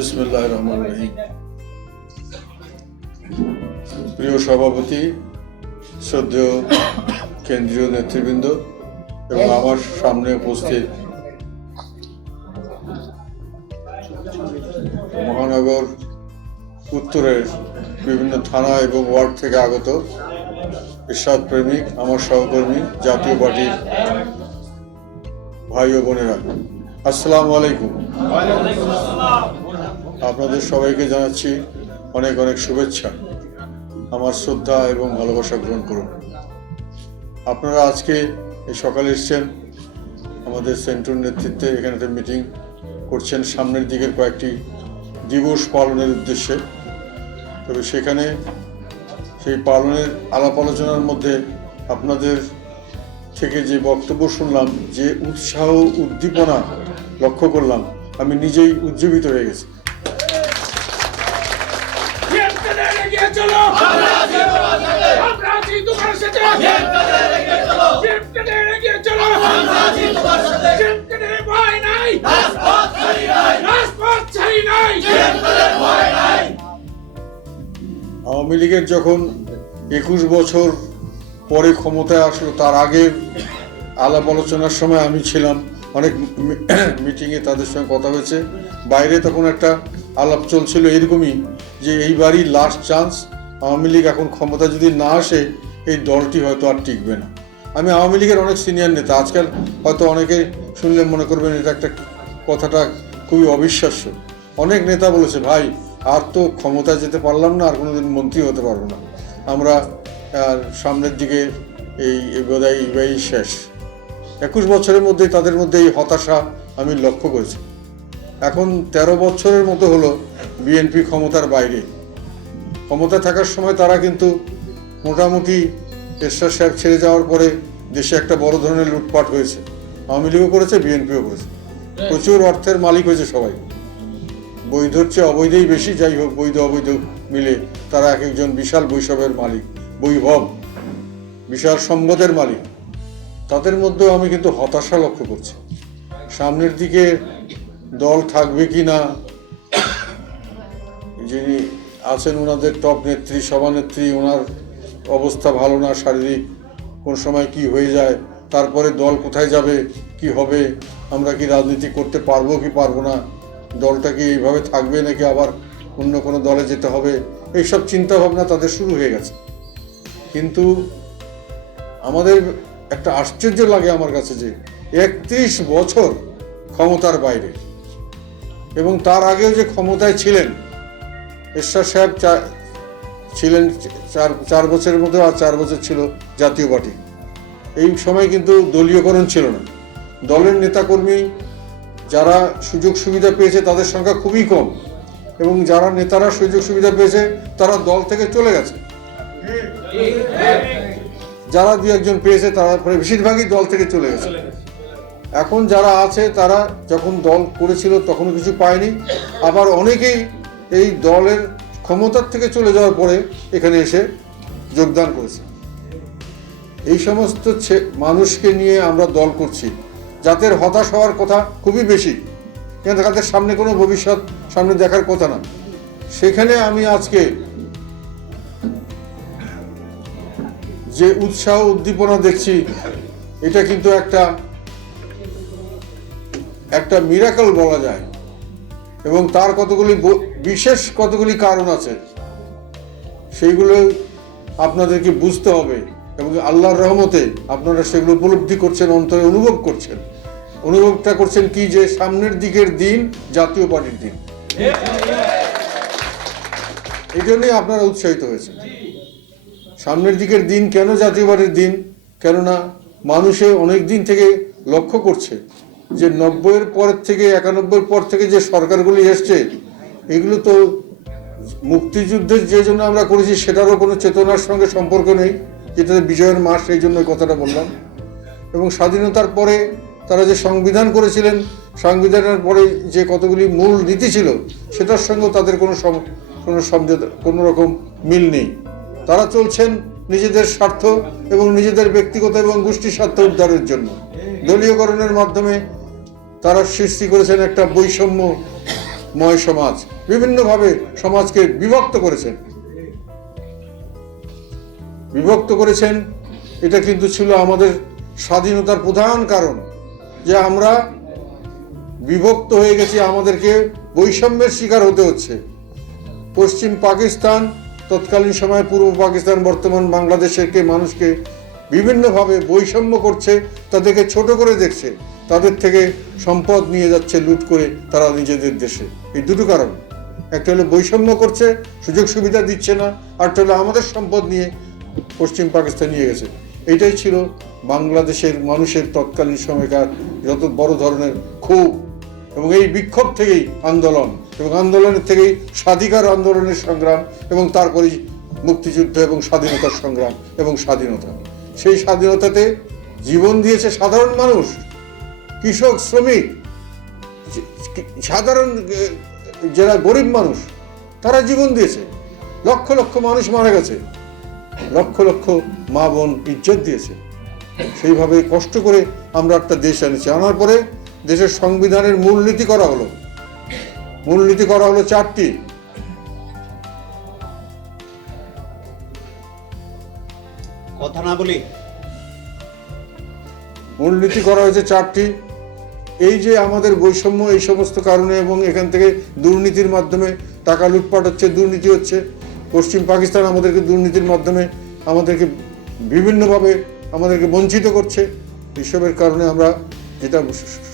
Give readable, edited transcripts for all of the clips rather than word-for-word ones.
বিসমিল্লাহির রহমানির রহিম। প্রিয় সভাপতি, শ্রদ্ধেয় কেন্দ্রীয় নেতৃবৃন্দ এবং আমার সামনে উপস্থিত মহানগর উত্তরের বিভিন্ন থানা এবং ওয়ার্ড থেকে আগত এরশাদ প্রেমিক, আমার সহকর্মী, জাতীয় পার্টির ভাই ও বোনেরা, আসসালামু আলাইকুম। আপনাদের সবাইকে জানাচ্ছি অনেক অনেক শুভেচ্ছা। আমার শ্রদ্ধা এবং ভালোবাসা গ্রহণ করুন। আপনারা আজকে এই সকালে এসছেন আমাদের সেন্ট্রাল নেতৃত্বে, এখানে একটা মিটিং করছেন সামনের দিকের কয়েকটি দিবস পালনের উদ্দেশ্যে। তবে সেখানে সেই পালনের আলাপ আলোচনার মধ্যে আপনাদের থেকে যে বক্তব্য শুনলাম, যে উৎসাহ উদ্দীপনা লক্ষ্য করলাম, আমি নিজেই উজ্জীবিত হয়ে গেছি। আওয়ামী লীগের যখন 21 বছর পরে ক্ষমতায় আসলো, তার আগে আলাপ আলোচনার সময় আমি ছিলাম, অনেক মিটিংয়ে তাদের সঙ্গে কথা হয়েছে। বাইরে তখন একটা আলাপ চলছিল এরকমই, যে এইবারই লাস্ট চান্স, আওয়ামী লীগ এখন ক্ষমতা যদি না আসে এই দলটি হয়তো আর টিকবে না। আমি আওয়ামী লীগের অনেক সিনিয়র নেতা, আজকাল হয়তো অনেকে শুনলে মনে করবেন এটা একটা কথাটা খুবই অবিশ্বাস্য। অনেক নেতা বলেছে, ভাই আর তো ক্ষমতায় যেতে পারলাম না, আর কোনোদিন মন্ত্রী হতে পারবো না, আমরা সামনের দিকে এই বোধহয় এইবারই শেষ। 21 বছরের মধ্যে তাদের মধ্যে এই হতাশা আমি লক্ষ্য করেছি। এখন 13 বছরের মতো হলো বিএনপি ক্ষমতার বাইরে। ক্ষমতা থাকার সময় তারা কিন্তু মোটামুটি এরশাদ সাহেব ছেড়ে যাওয়ার পরে দেশে একটা বড় ধরনের লুটপাট হয়েছে। আওয়ামী লীগও করেছে, বিএনপিও করেছে, প্রচুর অর্থের মালিক হয়েছে সবাই। বৈধর চেয়ে অবৈধই বেশি, যাই হোক বৈধ অবৈধ মিলে তারা এক একজন বিশাল বৈষবের মালিক, বৈভব, বিশাল সম্পদের মালিক। তাদের মধ্যেও আমি কিন্তু হতাশা লক্ষ্য করছি। সামনের দিকে দল থাকবে কি না, যিনি আছেন ওনাদের টপ নেত্রী, সভানেত্রী, ওনার অবস্থা ভালো না, শারীরিক কোন সময় কি হয়ে যায়, তারপরে দল কোথায় যাবে, কি হবে, আমরা কি রাজনীতি করতে পারবো কি পারবো না, দলটা কি এইভাবে থাকবে নাকি আবার অন্য কোনো দলে যেতে হবে, এইসব চিন্তা ভাবনা তাদের শুরু হয়ে গেছে। কিন্তু আমাদের একটা আশ্চর্য লাগে আমার কাছে যে 31 বছর ক্ষমতার বাইরে, এবং তার আগেও যে ক্ষমতায় ছিলেন এরশাদ সাহেব ছিলেন 4 বছরের মধ্যে, আর 4 বছর ছিল জাতীয় পার্টি। এই সময় কিন্তু দলীয়করণ ছিল না। দলের নেতাকর্মী যারা সুযোগ সুবিধা পেয়েছে তাদের সংখ্যা খুবই কম, এবং যারা নেতারা সুযোগ সুবিধা পেয়েছে তারা দল থেকে চলে গেছে। যারা 2-1 পেয়েছে তারা বেশিরভাগই দল থেকে চলে গেছে। এখন যারা আছে তারা যখন দল করেছিল তখনও কিছু পায়নি, আবার অনেকেই এই দলের ক্ষমতার থেকে চলে যাওয়ার পরে এখানে এসে যোগদান করেছে। এই সমস্ত মানুষকে নিয়ে আমরা দল করছি, যাদের হতাশ হওয়ার কথা খুবই বেশি, কেন তাদের সামনে কোনো ভবিষ্যৎ সামনে দেখার কথা না। সেখানে আমি আজকে যে উৎসাহ উদ্দীপনা দেখছি, এটা কিন্তু একটা মিরাকল বলা যায়, এবং তার বিশেষ কতগুলি কারণ আছে, সেইগুলো আপনাদেরকে বুঝতে হবে, এবং আল্লাহর রহমতে আপনারা সেগুলো উপলব্ধি করছেন, অন্তরে অনুভবটা করছেন কি, যে সামনের দিকের দিন জাতীয় পার্টির দিন। এই জন্যই আপনারা উৎসাহিত হয়েছে। সামনের দিকের দিন কেন জাতীয় পার্টির দিন? কেননা মানুষে অনেক দিন থেকে লক্ষ্য করছে যে 90-এর পরের থেকে 91-এর পর থেকে যে সরকারগুলি এসছে, এগুলো তো মুক্তিযুদ্ধের যে জন্য আমরা করেছি সেটারও কোনো চেতনার সঙ্গে সম্পর্ক নেই, যেটাতে বিজয়ের মাস, সেই জন্য কথাটা বললাম। এবং স্বাধীনতার পরে তারা যে সংবিধান করেছিলেন, সংবিধানের পরে যে কতগুলি মূল নীতি ছিল, সেটার সঙ্গেও তাদের কোনো রকম মিল নেই। তারা চলছেন নিজেদের স্বার্থ এবং নিজেদের ব্যক্তিগত এবং গোষ্ঠী স্বার্থ উদ্ধারের জন্য। দলীয়করণের মাধ্যমে তারা সৃষ্টি করেছেন একটা বৈষম্য ময় সমাজ, বিভিন্নভাবে সমাজকে বিভক্ত করেছেন। এটা কিন্তু ছিল আমাদের স্বাধীনতার প্রধান কারণ, যে আমরা বিভক্ত হয়ে গেছি, আমাদেরকে বৈষম্যের শিকার হতে হচ্ছে। পশ্চিম পাকিস্তান, তৎকালীন সময়ে পূর্ব পাকিস্তান, বর্তমান বাংলাদেশের মানুষকে বিভিন্নভাবে বৈষম্য করছে, তাদেরকে ছোট করে দেখছে, তাদের থেকে সম্পদ নিয়ে যাচ্ছে লুট করে তারা নিজেদের দেশে। এই দুটো কারণ, একটা হলো বৈষম্য করছে, সুযোগ সুবিধা দিচ্ছে না, আরটা হলো আমাদের সম্পদ নিয়ে পশ্চিম পাকিস্তান নিয়ে গেছে। এইটাই ছিল বাংলাদেশের মানুষের তৎকালীন সময়কার যত বড় ধরনের ক্ষোভ, এবং এই বিক্ষোভ থেকেই আন্দোলন, এবং আন্দোলনের থেকেই স্বাধিকার আন্দোলনের সংগ্রাম, এবং তারপরেই মুক্তিযুদ্ধ এবং স্বাধীনতার সংগ্রাম এবং স্বাধীনতা। সেই স্বাধীনতাতে জীবন দিয়েছে সাধারণ মানুষ, কৃষক, শ্রমিক, সাধারণ যারা গরিব মানুষ, তারা জীবন দিয়েছে। লক্ষ লক্ষ মানুষ মারা গেছে, লক্ষ লক্ষ মা বোন ইজ্জত দিয়েছে। সেইভাবে কষ্ট করে আমরা একটা দেশ এনেছি। আনার পরে দেশের সংবিধানের মূলনীতি করা হলো। মূলনীতি করা হলো 4টি। কথা না বলি, মূলনীতি করা হয়েছে 4টি। এই যে আমাদের বৈষম্য, এই সমস্ত কারণে, এবং এখান থেকে দুর্নীতির মাধ্যমে টাকা লুটপাট হচ্ছে, দুর্নীতি হচ্ছে। পশ্চিম পাকিস্তান আমাদেরকে দুর্নীতির মাধ্যমে আমাদেরকে বিভিন্নভাবে আমাদেরকে বঞ্চিত করছে। এসবের কারণে আমরা যেটা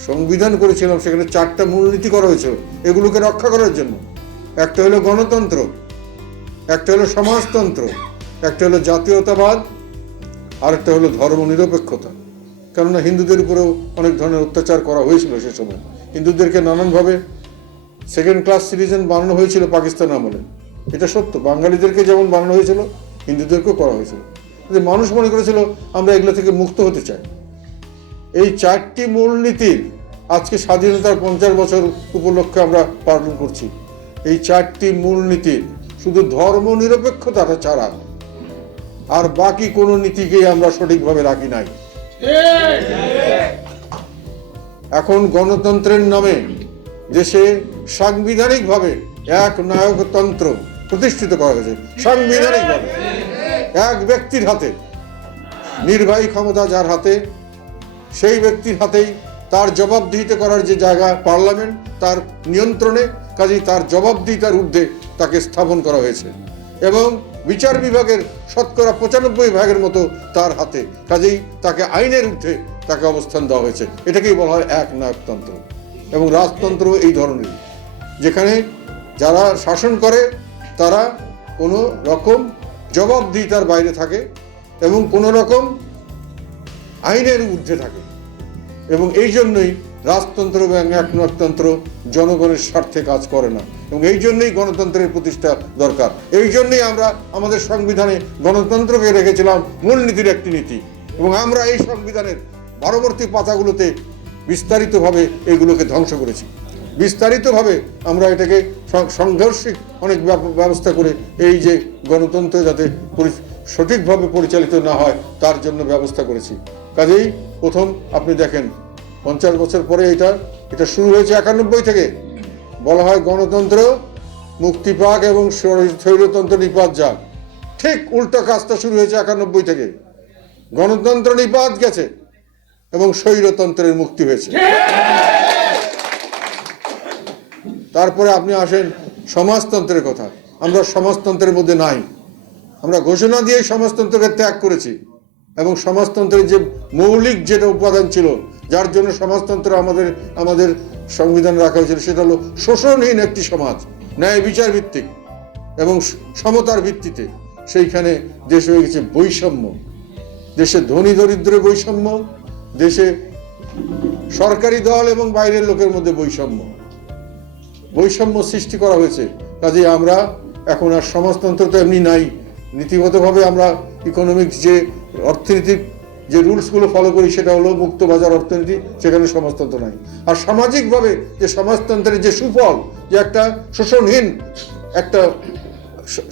সংবিধান করেছিলাম, সেখানে 4টা মূলনীতি করা হয়েছিল এগুলোকে রক্ষা করার জন্য। একটা হলো গণতন্ত্র, একটা হলো সমাজতন্ত্র, একটা হলো জাতীয়তাবাদ, আর একটা হলো ধর্মনিরপেক্ষতা। কেননা হিন্দুদের উপরেও অনেক ধরনের অত্যাচার করা হয়েছিল সে সময়। হিন্দুদেরকে নানানভাবে সেকেন্ড ক্লাস সিটিজেন বানানো হয়েছিল পাকিস্তান আমলে, এটা সত্য। বাঙালিদেরকে যেমন বানানো হয়েছিল, হিন্দুদেরকেও করা হয়েছিল। মানুষ মনে করেছিল আমরা এগুলো থেকে মুক্ত হতে চাই। এই 4টি মূলনীতির আজকে স্বাধীনতার 50 বছর উপলক্ষে আমরা পালন করছি। এই 4টি মূলনীতির শুধু ধর্ম নিরপেক্ষতাটা ছাড়া আর বাকি কোনো নীতিকেই আমরা সঠিকভাবে রাখি নাই। এখন গণতন্ত্রের নামে দেশে সাংবিধানিকভাবে এক নায়কতন্ত্র প্রতিষ্ঠিত করা হয়েছে। সাংবিধানিকভাবে এক ব্যক্তির হাতে, নির্বাহী ক্ষমতা যার হাতে, সেই ব্যক্তির হাতেই তার জবাবদিহিতে করার যে জায়গা পার্লামেন্ট, তার নিয়ন্ত্রণে, কাজেই তার জবাবদিহিতার ঊর্ধ্বে তাকে স্থাপন করা হয়েছে। এবং বিচার বিভাগের 95% মতো তার হাতে, কাজেই তাকে আইনের ঊর্ধ্বে তাকে অবস্থান দেওয়া হয়েছে। এটাকেই বলা হয় এক নায়কতন্ত্র। এবং রাজতন্ত্র এই ধরনের, যেখানে যারা শাসন করে তারা কোনো রকম জবাবদিহিতার বাইরে থাকে এবং কোনো রকম আইনের ঊর্ধ্বে থাকে। এবং এই জন্যই রাজতন্ত্র এবং একনায়কতন্ত্র জনগণের স্বার্থে কাজ করে না, এবং এই জন্যই গণতন্ত্রের প্রতিষ্ঠা দরকার। এই জন্যই আমরা আমাদের সংবিধানে গণতন্ত্রকে রেখেছিলাম মূলনীতির একটি নীতি, এবং আমরা এই সংবিধানের পরবর্তী পাতাগুলোতে বিস্তারিতভাবে এগুলোকে ধ্বংস করেছি। বিস্তারিতভাবে আমরা এটাকে সাংঘর্ষিক অনেক ব্যবস্থা করে এই যে গণতন্ত্র যাতে সঠিকভাবে পরিচালিত না হয় তার জন্য ব্যবস্থা করেছি। কাজেই প্রথম আপনি দেখেন 50 বছর পরে এটা শুরু হয়েছে 91 থেকে। বলা হয় গণতন্ত্র মুক্তি পাক এবং স্বৈরতন্ত্র নিপাত যাক। ঠিক উল্টো কাজটা শুরু হয়েছে 91 থেকে। গণতন্ত্র নিপাত গেছে এবং স্বৈরতন্ত্রের মুক্তি হয়েছে। তারপরে আপনি আসেন সমাজতন্ত্রের কথা। আমরা সমাজতন্ত্রের মধ্যে নাই। আমরা ঘোষণা দিয়ে সমাজতন্ত্রকে ত্যাগ করেছি, এবং সমাজতন্ত্রের যে মৌলিক যেটা উপাদান ছিল, যার জন্য সমাজতন্ত্র আমাদের সংবিধান রাখা হয়েছিল, সেটা হলো শোষণহীন একটি সমাজ, ন্যায় বিচার ভিত্তিক এবং সমতার ভিত্তিতে। সেইখানে দেশ হয়ে গেছে বৈষম্য, দেশে ধনী দরিদ্রের বৈষম্য, দেশে সরকারি দল এবং বাইরের লোকের মধ্যে বৈষম্য সৃষ্টি করা হয়েছে। কাজেই আমরা এখন আর সমাজতন্ত্র তো এমনি নাই। নীতিগতভাবে আমরা ইকোনমিক্স যে অর্থনীতির যে রুলসগুলো ফলো করি সেটা হলো মুক্ত বাজার অর্থনীতি, সেখানে সমাজতন্ত্র নাই। আর সামাজিকভাবে যে সমাজতন্ত্রের যে সুফল, যে একটা শোষণহীন একটা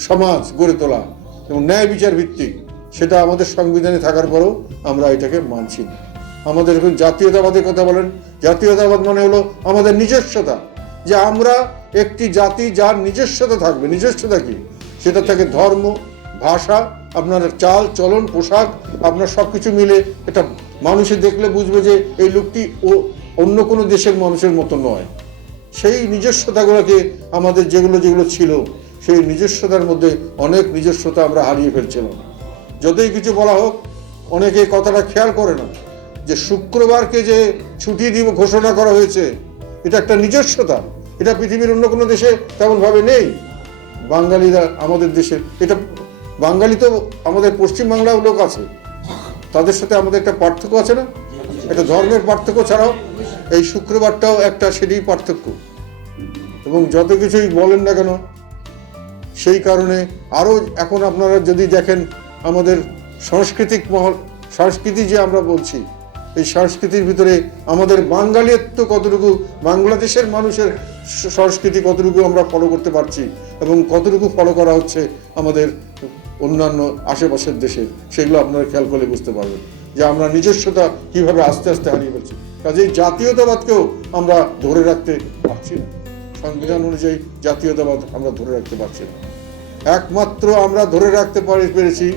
সমাজ গড়ে তোলা এবং ন্যায় বিচার ভিত্তিক, সেটা আমাদের সংবিধানে থাকার পরেও আমরা এটাকে মানছি না। আমাদের এখন জাতীয়তাবাদের কথা বলেন, জাতীয়তাবাদ মানে হলো আমাদের নিজস্বতা, যে আমরা একটি জাতি যার নিজস্বতা থাকবে, নিজস্বতা কি, সেটা থাকে ধর্ম, ভাষা, আপনার চাল চলন, পোশাক, আপনার সব কিছু মিলে এটা মানুষে দেখলে বুঝবে যে এই লোকটি অন্য কোনো দেশের মানুষের মতো নয়। সেই নিজস্বতাগুলোকে আমাদের যেগুলো যেগুলো ছিল, সেই নিজস্বতার মধ্যে অনেক নিজস্বতা আমরা হারিয়ে ফেলছিলাম। যতই কিছু বলা হোক, অনেকে কথাটা খেয়াল করে না যে শুক্রবারকে যে ছুটি দিব ঘোষণা করা হয়েছে, এটা একটা নিজস্বতা। এটা পৃথিবীর অন্য কোনো দেশে তেমনভাবে নেই। বাঙালিরা আমাদের দেশের, এটা বাঙালি তো আমাদের পশ্চিমবাংলাও লোক আছে, তাদের সাথে আমাদের একটা পার্থক্য আছে না, একটা ধর্মের পার্থক্য ছাড়াও এই শুক্রবারটাও একটা সেটাই পার্থক্য। এবং যত কিছুই বলেন না কেন, সেই কারণে আরও এখন আপনারা যদি দেখেন আমাদের সাংস্কৃতিক মহল, সংস্কৃতি যে আমরা বলছি, এই সংস্কৃতির ভিতরে আমাদের বাঙালিত্ব কতটুকু, বাংলাদেশের মানুষের সংস্কৃতি কতটুকু আমরা ফলো করতে পারছি এবং কতটুকু ফলো করা হচ্ছে আমাদের অন্যান্য আশেপাশের দেশের, সেগুলো আপনারা খেয়াল করলে বুঝতে পারবেন যে আমরা নিজস্বতা কিভাবে আস্তে আস্তে হারিয়ে ফেলছি। কাজেই জাতীয়তাবাদকেও আমরা ধরে রাখতে পারছি না, সংবিধান অনুযায়ী জাতীয়তাবাদ আমরা ধরে রাখতে পারছি না। একমাত্র আমরা ধরে রাখতে পেরেছি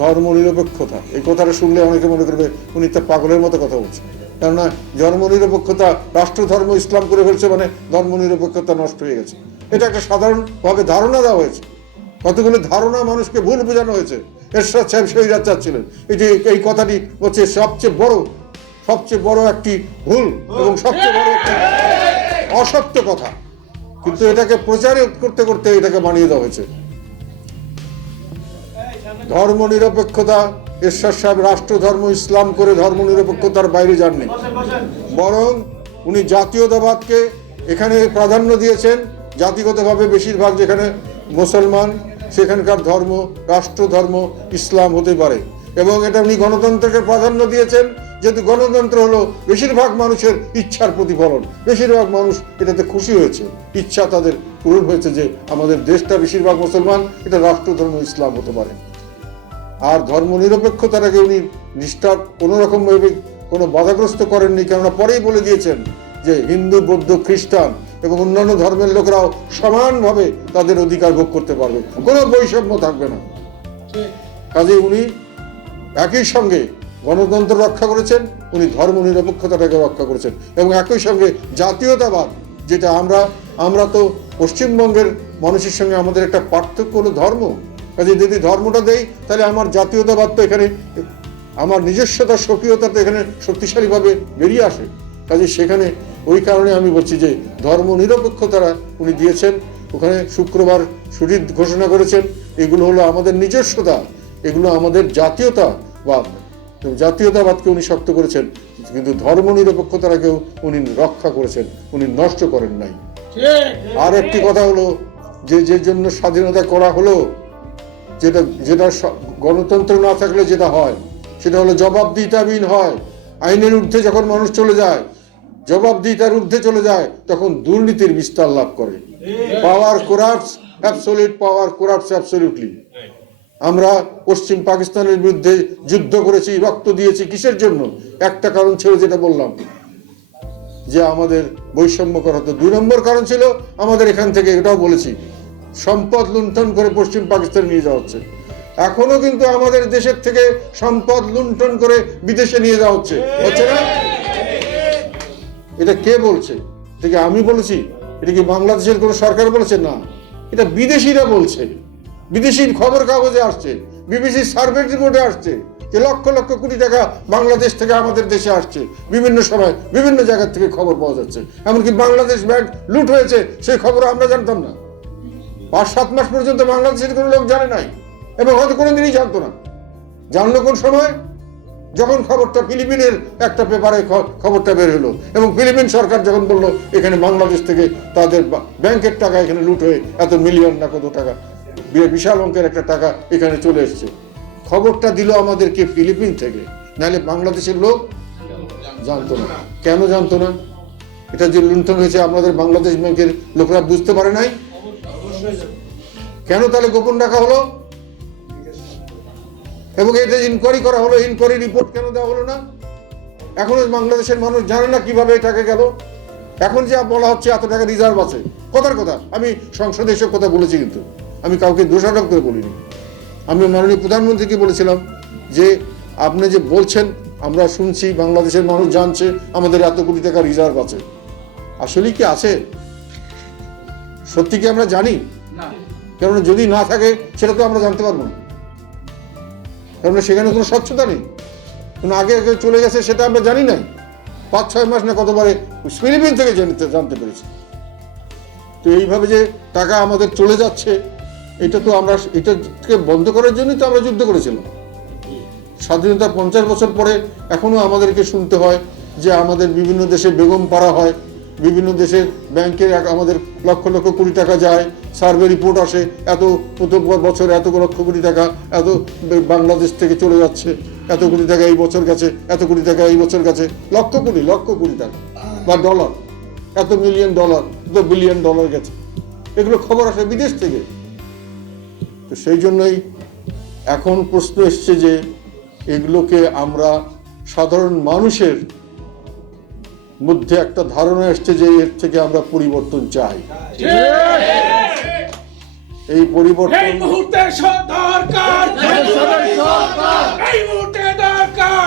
ধর্ম নিরপেক্ষতা। এই কথাটা শুনলে অনেকে মনে করবে উনি তা পাগলের মতো কথা বলছে, কেননা ধর্ম নিরপেক্ষতা, রাষ্ট্র ধর্ম ইসলাম করে ফেলছে মানে ধর্ম নিরপেক্ষতা নষ্ট হয়ে গেছে। এটা একটা সাধারণভাবে ধারণা দেওয়া হয়েছে, কতগুলো ধারণা মানুষকে ভুল বোঝানো হয়েছে। এরশাদ সাহেব শহীদ চাচ্ছিলেন, এই কথাটি হচ্ছে সবচেয়ে বড় একটি ভুল এবং সবচেয়ে বড় একটি অসত্য কথা, কিন্তু এটাকে প্রচার করতে করতে এটাকে বানিয়ে দেওয়া হয়েছে। ধর্ম নিরপেক্ষতা, এরশাদ সাহেব রাষ্ট্র ধর্ম ইসলাম করে ধর্ম নিরপেক্ষতার বাইরে যাননি, বরং উনি জাতীয়তাবাদকে এখানে প্রাধান্য দিয়েছেন। জাতিগতভাবে বেশিরভাগ যেখানে মুসলমান, সেখানকার ধর্ম, রাষ্ট্র ধর্ম ইসলাম হতে পারে, এবং এটা উনি গণতন্ত্রকে প্রাধান্য দিয়েছেন, যেহেতু গণতন্ত্র হলো বেশিরভাগ মানুষের ইচ্ছার প্রতিফলন। বেশিরভাগ মানুষ এটাতে খুশি হয়েছে, ইচ্ছা তাদের পূরণ হয়েছে যে আমাদের দেশটা বেশিরভাগ মুসলমান, এটা রাষ্ট্র ধর্ম ইসলাম হতে পারে। আর ধর্ম নিরপেক্ষতাটাকে উনি নিষ্ঠা কোনো রকমভাবে কোনো বাধাগ্রস্ত করেননি, কেননা পরেই বলে দিয়েছেন যে হিন্দু, বৌদ্ধ, খ্রিস্টান এবং অন্যান্য ধর্মের লোকরাও সমানভাবে তাদের অধিকার ভোগ করতে পারবে, কোনো বৈষম্য থাকবে না। কাজে উনি একই সঙ্গে গণতন্ত্র রক্ষা করেছেন, উনি ধর্ম নিরপেক্ষতাটাকে রক্ষা করেছেন, এবং একই সঙ্গে জাতীয়তাবাদ, যেটা আমরা তো পশ্চিমবঙ্গের মানুষের সঙ্গে আমাদের একটা পার্থক্য হলো ধর্ম। কাজে যদি ধর্মটা দেই, তাহলে আমার জাতীয়তাবাদ তো এখানে, আমার নিজস্বতার স্বকীয়তা তো এখানে শক্তিশালীভাবে বেরিয়ে আসে। কাজে সেখানে ওই কারণে আমি বলছি যে ধর্ম নিরপেক্ষতারা উনি দিয়েছেন, ওখানে শুক্রবার ছুটি ঘোষণা করেছেন। এগুলো হলো আমাদের নিজস্বতা, এগুলো আমাদের জাতীয়তাবাদ, জাতীয়তাবাদকে উনি শক্ত করেছেন, কিন্তু ধর্ম নিরপেক্ষতাটাকেও উনি রক্ষা করেছেন, উনি নষ্ট করেন নাই। আর একটি কথা হলো যে জন্য স্বাধীনতা করা হলো, যেটা গণতন্ত্র না থাকলে যেটা হয় সেটা হলো জবাবদিহিতাবিহীন হয়। আইনের ঊর্ধ্বে যখন মানুষ চলে যায়, জবাবদিহিতার ঊর্ধ্বে চলে যায়, তখন দুর্নীতির বিস্তার লাভ করে। Power corrupts, absolute power corrupts absolutely. আমরা পশ্চিম পাকিস্তানের বিরুদ্ধে যুদ্ধ করেছি, রক্ত দিয়েছি, কিসের জন্য? একটা কারণ ছিল, যেটা বললাম, যে আমাদের বৈষম্য করা হতো। 2 নম্বর কারণ ছিল আমাদের এখান থেকে, এটাও বলেছি, সম্পদ লুণ্ঠন করে পশ্চিম পাকিস্তানে নিয়ে যাওয়া হচ্ছে। এখনো কিন্তু আমাদের দেশের থেকে সম্পদ লুণ্ঠন করে বিদেশে নিয়ে যাওয়া হচ্ছে না? এটা কে বলছে? এটা কি আমি বলেছি? এটা কি বাংলাদেশের কোনো সরকার বলেছে? না, এটা বিদেশিরা বলছে। বিদেশি খবর কাগজে আসছে, বিবিসি সার্ভে রিপোর্টে আসছে যে লক্ষ লক্ষ কোটি টাকা বাংলাদেশ থেকে আমাদের দেশে আসছে। বিভিন্ন সময় বিভিন্ন জায়গা থেকে খবর পাওয়া যাচ্ছে। এমনকি বাংলাদেশ ব্যাংক লুট হয়েছে, সেই খবর আমরা জানতাম না। 5-7 মাস পর্যন্ত বাংলাদেশের কোনো লোক জানে নাই, এবং হয়তো কোনোদিনই জানতো না। জানলো কোন সময়? যখন খবরটা ফিলিপিনের একটা পেপারে খবরটা বের হলো, এবং ফিলিপিন সরকার যখন বললো এখানে বাংলাদেশ থেকে তাদের ব্যাংকের টাকা এখানে লুট হয়ে এত মিলিয়ন না কত টাকা, বিশাল অঙ্কের একটা টাকা এখানে চলে এসছে। খবরটা দিল আমাদেরকে ফিলিপিন থেকে, নাহলে বাংলাদেশের লোক জানতো না। কেন জানতো না? এটা যে লুণ্ঠন হয়েছে আমাদের বাংলাদেশ ব্যাংকের লোকরা বুঝতে পারে নাই। কেন তাহলে গোপন রাখা হলো? এবং এটা ইনকোয়ারি করা হলো, ইনকোয়ারি রিপোর্ট কেন দেওয়া হলো না? এখনো বাংলাদেশের মানুষ জানে না কিভাবে এটাকে গেল। এখন যা বলা হচ্ছে এত টাকা রিজার্ভ আছে, কথার কথা, আমি সংসদে এসব কথা বলেছি, কিন্তু আমি কাউকে দোষারোপ করে বলিনি। আমি মাননীয় প্রধানমন্ত্রীকে বলেছিলাম যে আপনি যে বলছেন আমরা শুনছি, বাংলাদেশের মানুষ জানছে আমাদের এত কোটি টাকা রিজার্ভ আছে, আসলে কি আছে? সত্যি কি আমরা জানি? কেননা যদি না থাকে সেটা তো আমরা জানতে পারবো না, কেননা সেখানে কোনো স্বচ্ছতা নেই। আগে আগে চলে গেছে সেটা আমরা জানি না, 5-6 মাস না কতবারে ফিলিপিন থেকে জানতে পেরেছি। তো এইভাবে যে টাকা আমাদের চলে যাচ্ছে, এটা তো আমরা এটাকে বন্ধ করার জন্যই তো আমরা যুদ্ধ করেছিলাম। স্বাধীনতার 50 বছর পরে এখনো আমাদেরকে শুনতে হয় যে আমাদের বিভিন্ন দেশে বেগম পাড়া হয়, বিভিন্ন দেশের ব্যাংকের আমাদের লক্ষ লক্ষ কোটি টাকা যায়, সার্ভে রিপোর্ট আসে, এত প্রত্যেক বছর এত লক্ষ কোটি টাকা এত বাংলাদেশ থেকে চলে যাচ্ছে, এত কোটি টাকা এই বছর গেছে, এত কোটি টাকা এই বছর গেছে, লক্ষ কোটি টাকা বা ডলার, এত মিলিয়ন ডলার, এত বিলিয়ন ডলার গেছে, এগুলো খবর আসে বিদেশ থেকে। তো সেই জন্যই এখন প্রশ্ন এসছে যে এগুলোকে আমরা সাধারণ মানুষের মধ্যে একটা ধারণা এসছে যে এর থেকে আমরা পরিবর্তন চাই। এই পরিবর্তন এই মুহূর্তে দরকার, এই মুহূর্তে দরকার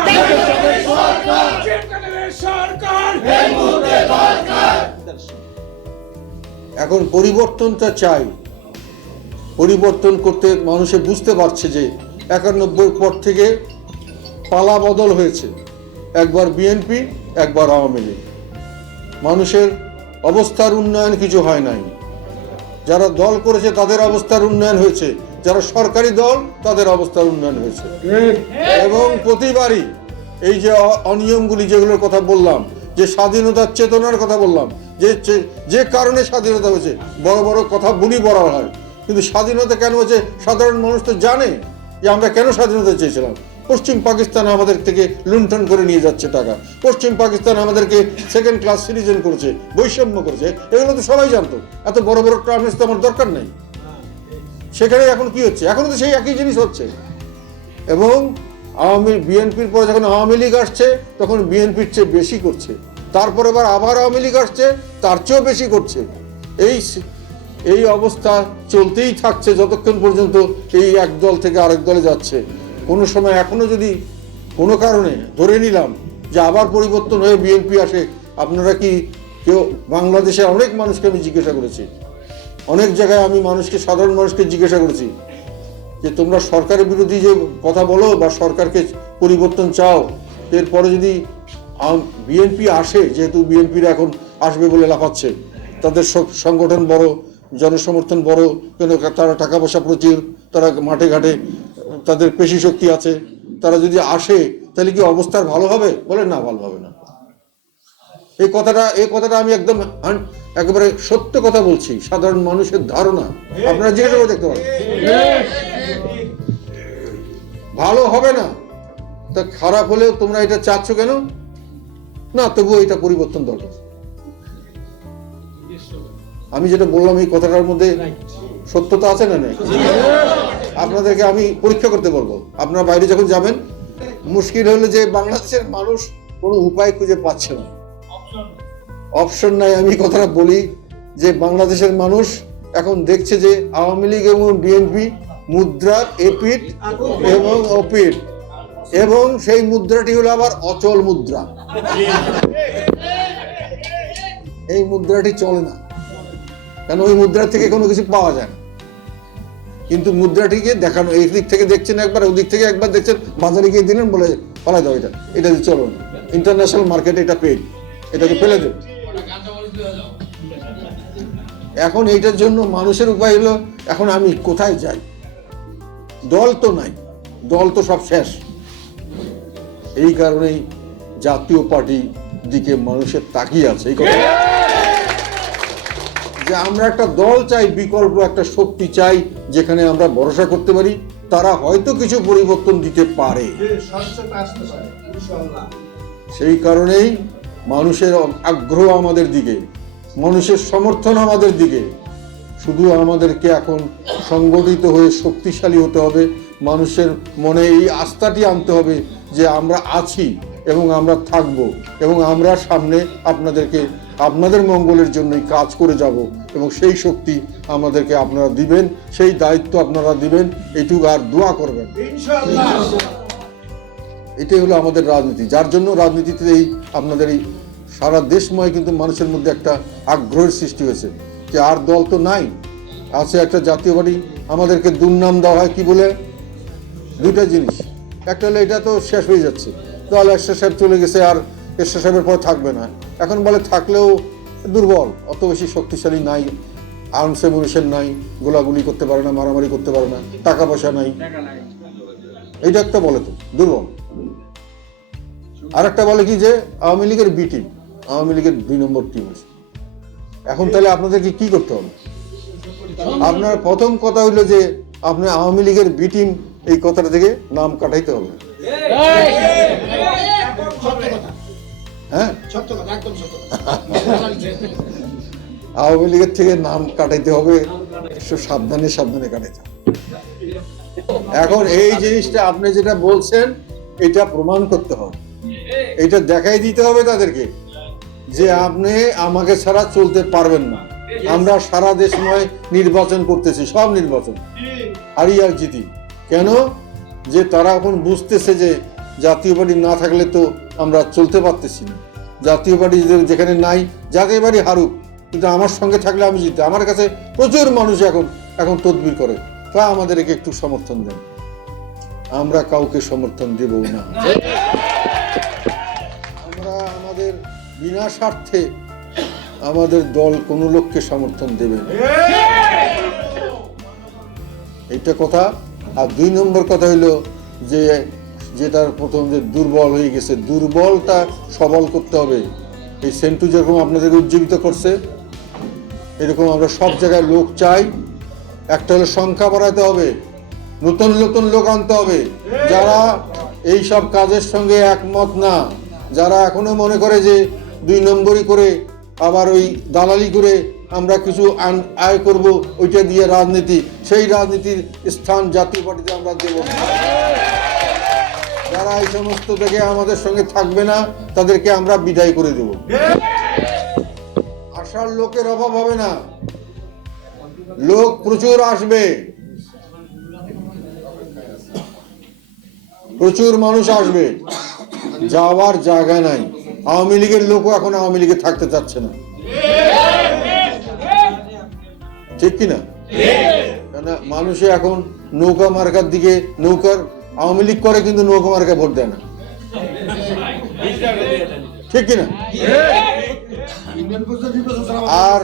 সরকার, এই মুহূর্তে দরকার। এখন পরিবর্তনটা চাই। পরিবর্তন করতে মানুষে বুঝতে পারছে যে 91 পর থেকে পালা বদল হয়েছে, একবার বিএনপি একবার আওয়ামী লীগ। মানুষের অবস্থার উন্নয়ন কিছু হয় নাই। যারা দল করেছে তাদের অবস্থার উন্নয়ন হয়েছে, যারা সরকারি দল তাদের অবস্থার উন্নয়ন হয়েছে। এবং প্রতিবারই এই যে অনিয়মগুলি যেগুলোর কথা বললাম, যে স্বাধীনতার চেতনার কথা বললাম, যে কারণে স্বাধীনতা হয়েছে, বড় বড় কথা বলি বলা হয়, কিন্তু স্বাধীনতা কেন হয়েছে সাধারণ মানুষ তো জানে যে আমরা কেন স্বাধীনতা চেয়েছিলাম। পশ্চিম পাকিস্তান আমাদের থেকে লুণ্ঠন করে নিয়ে যাচ্ছে টাকা, পশ্চিম পাকিস্তান আমাদেরকে সেকেন্ড ক্লাস সিটিজেন করেছে, বৈষম্য করেছে, এগুলো তো সবাই জানতো। এত বড় বড় টার্মস তো আমার দরকার নেই। সেখানে এখন কি হচ্ছে? এখন তো সেই একই জিনিস হচ্ছে। এবং বিএনপির পরে যখন আওয়ামী লীগ আসছে তখন বিএনপির চেয়ে বেশি করছে, তারপরে আবার আওয়ামী লীগ আসছে তার চেয়েও বেশি করছে। এই অবস্থা চলতেই থাকছে যতক্ষণ পর্যন্ত এই এক দল থেকে আরেক দলে যাচ্ছে। কোনো সময় এখনো যদি কোনো কারণে ধরে নিলাম যে আবার পরিবর্তন হয়ে বিএনপি আসে, আপনারা কি কেউ, বাংলাদেশে অনেক মানুষকে আমি জিজ্ঞাসা করেছি, অনেক জায়গায় আমি সাধারণ মানুষকে জিজ্ঞাসা করেছি যে তোমরা সরকারের বিরোধী যে কথা বলো বা সরকারকে পরিবর্তন চাও, এরপরে যদি বিএনপি আসে, যেহেতু বিএনপির এখন আসবে বলে লাফাচ্ছে, তাদের সংগঠন বড়, জনসমর্থন বড়, কেন তারা টাকা পয়সা প্রচুর, তারা মাঠে ঘাটে তাদের পেশি শক্তি আছে, তারা যদি আসে তাহলে কি অবস্থার ভালো হবে? বলে না, ভালো হবে না। এই কথাটা আমি একদম একেবারে সত্য কথা বলছি। সাধারণ মানুষের ধারণা আপনারা জিজ্ঞাসা করে দেখতে পারেন, ভালো হবে না। তা খারাপ হলেও তোমরা এটা চাচ্ছ কেন? না, তবুও এটা পরিবর্তন দরকার। আমি যেটা বললাম এই কথাটার মধ্যে সত্যতা আছে না নেই? আপনাদেরকে আমি পরীক্ষা করতে বলবো। আপনারা বাইরে যখন যাবেন, মুশকিল হলে যে বাংলাদেশের মানুষ কোনো উপায় খুঁজে পাচ্ছে না, অপশন নাই। আমি কথাটা বলি যে বাংলাদেশের মানুষ এখন দেখছে যে আওয়ামী লীগ এবং বিএনপি মুদ্রার এপিঠ এবং ওপিঠ, এবং সেই মুদ্রাটি হলো আবার অচল মুদ্রা। এই মুদ্রাটি চলে না, কারণ ওই মুদ্রা থেকে কোনো কিছু পাওয়া যায় না। কিন্তু মুদ্রাটিকে দেখানো, এই দিক থেকে দেখছেন একবার, ওদিক থেকে একবার দেখছেন, বাজারে গিয়ে দিলেন, বলে পালাই দাও, এটা চলো না, ইন্টারন্যাশনাল মার্কেটে এটা পেড, এটাকে ফেলে দেব। এখন এইটার জন্য মানুষের উপায় হলো, এখন আমি কোথায় যাই? দল তো নাই, দল তো সব শেষ। এই কারণেই জাতীয় পার্টি দিকে মানুষের তাকিয়ে আছে, এই কথা যে আমরা একটা দল চাই, বিকল্প একটা শক্তি চাই, যেখানে আমরা ভরসা করতে পারি তারা হয়তো কিছু পরিবর্তন দিতে পারে। সেই কারণেই মানুষের আগ্রহ আমাদের দিকে, মানুষের সমর্থন আমাদের দিকে। শুধু আমাদেরকে এখন সংগঠিত হয়ে শক্তিশালী হতে হবে, মানুষের মনে এই আস্থাটি আনতে হবে যে আমরা আছি এবং আমরা থাকবো এবং আমরা সামনে আপনাদেরকে আপনাদের মঙ্গলের জন্যই কাজ করে যাব এবং সেই শক্তি আমাদেরকে আপনারা দিবেন, সেই দায়িত্ব আপনারা দিবেন, এইটুকু আর দোয়া করবেন। এটাই হলো আমাদের রাজনীতি, যার জন্য রাজনীতিতে এই আপনাদের এই সারা দেশময় কিন্তু মানুষের মধ্যে একটা আগ্রহের সৃষ্টি হয়েছে যে আর দল তো নাই, আছে একটা জাতীয় পার্টি। আমাদেরকে দুর্নাম দেওয়া হয় কি বলে? দুইটা জিনিস, একটা হলো এটা তো শেষ হয়ে যাচ্ছে, দল এরশাদ সাহেব চলে গেছে আর এরশাদ সাহেবের পর থাকবে না, এখন বলে থাকলেও দুর্বল, অত বেশি শক্তিশালী নাই, আর্মস এমুনেশন নাই, গোলাগুলি করতে পারে না, মারামারি করতে পারে না, টাকা পয়সা নাই, এইটা একটা বলে তো দুর্বল। আর একটা বলে কি যে আওয়ামী লীগের বি টিম, আওয়ামী লীগের 2 নম্বর টিম আছে। এখন তাহলে আপনাদেরকে কি করতে হবে? আপনার প্রথম কথা হইলো যে আপনি আওয়ামী লীগের বি টিম, এই কথাটা থেকে নাম কাটাইতে হবে। হ্যাঁ, আওয়ামী লীগের থেকে নাম কাটাইতে হবে, একটু সাবধানে সাবধানে কাটাইতে হবে। এখন এই জিনিসটা আপনি যেটা বলছেন এটা প্রমাণ করতে হবে, এটা দেখাই দিতে হবে তাদেরকে যে আপনি আমাকে ছাড়া চলতে পারবেন না। আমরা সারা দেশময় নির্বাচন করতেছি, সব নির্বাচন হারি আর জিতি। কেন? যে তারা এখন বুঝতেছে যে জাতীয় পার্টি না থাকলে তো আমরা চলতে পারতেছি না, জাতীয় পার্টি যেখানে নাই, জাতীয় পার্টি হারুক, কিন্তু আমার সঙ্গে থাকলে আমি জিতে। আমার কাছে প্রচুর মানুষ এখন তদবির করে, তা আমাদেরকে একটু সমর্থন দেন। আমরা কাউকে সমর্থন দেব না, আমরা আমাদের বিনা স্বার্থে আমাদের দল কোনো লোককে সমর্থন দেবে না, এইটা কথা। আর 2 নম্বর কথা হইলো যে যেটার প্রথম যে দুর্বল হয়ে গেছে, দুর্বলটা সবল করতে হবে। এই সেন্টু যেরকম আপনাদেরকে উজ্জীবিত করছে, এরকম আমরা সব জায়গায় লোক চাই। একটা হলো সংখ্যা বাড়াতে হবে, নতুন নতুন লোক আনতে হবে যারা এই সব কাজের সঙ্গে একমত না, যারা এখনো মনে করে যে 2 নম্বরই করে আবার ওই দালালি করে আমরা কিছু আয় করব, ওইটা দিয়ে রাজনীতি, সেই রাজনীতির স্থান জাতীয় পার্টিতে আমরা দেব না। যারা এই সমস্ত থেকে আমাদের সঙ্গে থাকবে না তাদেরকে আমরা বিদায় করে দেব। আসার লোকের অভাব হবে না, লোক প্রচুর আসবে, প্রচুর মানুষ আসবে, যাওয়ার জায়গা নাই। আওয়ামী লীগের লোকও এখন আওয়ামী লীগে থাকতে চাচ্ছে না, ঠিক কিনা? কেন মানুষে এখন নৌকা মার্কার দিকে, নৌকার আওয়ামী লীগ করে কিন্তু নৌকা মার্কা ভোট দেয় না, ঠিক কিনা? আর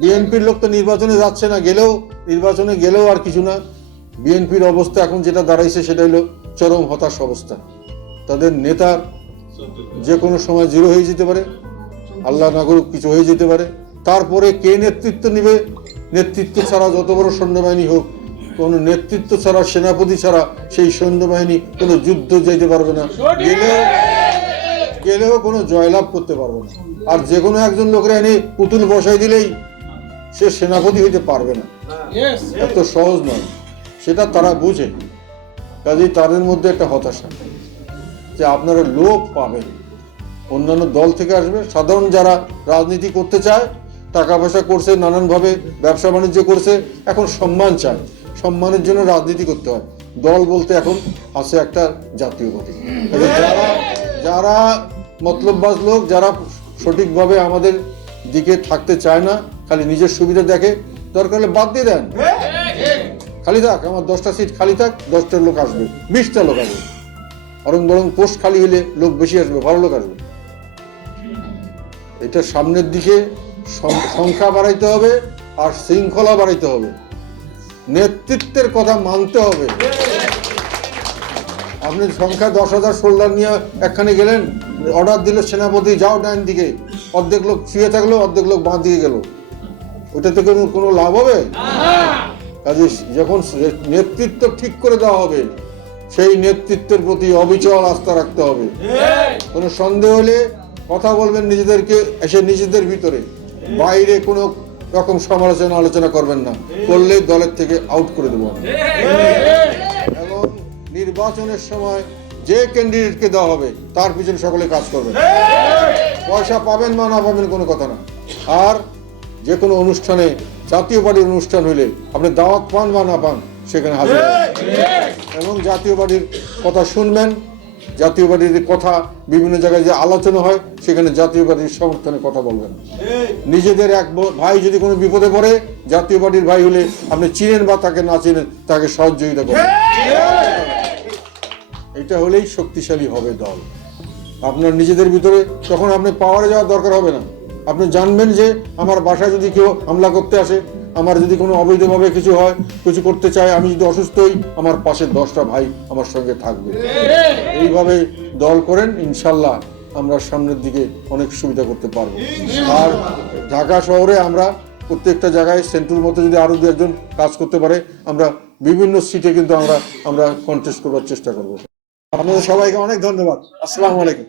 বিএনপির লোক তো নির্বাচনে যাচ্ছে না, নির্বাচনে গেলেও আর কিছু না। বিএনপির অবস্থা এখন যেটা দাঁড়াইছে সেটা হলো চরম হতাশ অবস্থা। তাদের নেতার যে কোনো সময় জিরো হয়ে যেতে পারে, আল্লাহ না করুক কিছু হয়ে যেতে পারে। তারপরে কে নেতৃত্ব নেবে? নেতৃত্ব ছাড়া যত বড় সৈন্যবাহিনী হোক, কোনো নেতৃত্ব ছাড়া, সেনাপতি ছাড়া সেই সৈন্যবাহিনী কোনো যুদ্ধ যেতে পারবে না, গেলেও কোনো জয়লাভ করতে পারবে না। আর যে কোনো একজন লোকের এনে পুতুল বসাই দিলেই সে সেনাপতি হইতে পারবে না, এত সহজ নয়, সেটা তারা বুঝে। কাজেই তাদের মধ্যে একটা হতাশা যে আপনারা লোক পাবেন, অন্যান্য দল থেকে আসবে, সাধারণ যারা রাজনীতি করতে চায়, টাকা পয়সা করছে, নানানভাবে ব্যবসা বাণিজ্য করছে, এখন সম্মান চায়, সম্মানের জন্য রাজনীতি করতে হয়। দল বলতে এখন আছে একটা জাতীয় পার্টি। যারা মতলববাজ লোক, যারা সঠিকভাবে আমাদের দিকে থাকতে চায় না, খালি নিজের সুবিধা দেখে, দরকার হলে বাদ দিয়ে দেন, খালি থাক, আমার 10টা সিট খালি থাক, 10টা লোক আসবে, 20টা লোক আসবে, বরং পোস্ট খালি হলে লোক বেশি আসবে, ভালো লোক আসবে। এটা সামনের দিকে সংখ্যা বাড়াইতে হবে আর শৃঙ্খলা বাড়াইতে হবে, নেতৃত্বের কথা মানতে হবে। আপনি সংখ্যা 10,000 সোল্ডার নিয়ে একখানে গেলেন, অর্ডার দিল সেনাপতি যাও ডান দিকে, অর্ধেক লোক শুয়ে থাকলো, অর্ধেক লোক বাঁ দিকে গেল, ওটাতে কোনো লাভ হবে? কাজে যখন নেতৃত্ব ঠিক করে দেওয়া হবে, সেই নেতৃত্বের প্রতি অবিচল আস্থা রাখতে হবে। কোনো সন্দেহ হলে কথা বলবেন নিজেদেরকে, এসে নিজেদের ভিতরে, বাইরে কোনো রকম আলোচনা করবেন না, করলে দলের থেকে আউট করে দেবো। এবং নির্বাচনের সময় যে ক্যান্ডিডেটকে দেওয়া হবে তার পিছনে সকলে কাজ করবেন। পয়সা পাবেন বা না পাবেন কোনো কথা না। আর যে কোনো অনুষ্ঠানে, জাতীয় পার্টির অনুষ্ঠান হইলে আপনি দাওয়াত পান বা না পান সেখানে হাজির হবেন এবং জাতীয় পার্টির কথা শুনবেন। জাতীয় পার্টির কথা বিভিন্ন জায়গায় যে আলোচনা হয় সেখানে জাতীয় পার্টির সমর্থনে কথা বলবেন। নিজেদের এক ভাই যদি কোনো বিপদে পড়ে, জাতীয় পার্টির ভাই হলে আপনি চিনেন বা তাকে না চিনেন তাকে সহযোগিতা করবেন। এটা হলেই শক্তিশালী হবে দল। আপনার নিজেদের ভিতরে তখন আপনি পাওয়ারে যাওয়ার দরকার হবে না। আপনি জানবেন যে আমার বাসায় যদি কেউ হামলা করতে আসে, আমার যদি কোনো অবৈধভাবে কিছু হয়, কিছু করতে চায়, আমি যদি অসুস্থ হই, আমার পাশে 10টা ভাই আমার সঙ্গে থাকবে। এইভাবে দল করেন, ইনশাল্লাহ আমরা সামনের দিকে অনেক সুবিধা করতে পারবো। আর ঢাকা শহরে আমরা প্রত্যেকটা জায়গায় সেন্টুর মতো যদি আরো 2-1 কাজ করতে পারে, আমরা বিভিন্ন সিটে কিন্তু আমরা কন্টেস্ট করবার চেষ্টা করবো। আপনাদের সবাইকে অনেক ধন্যবাদ। আসসালামু আলাইকুম।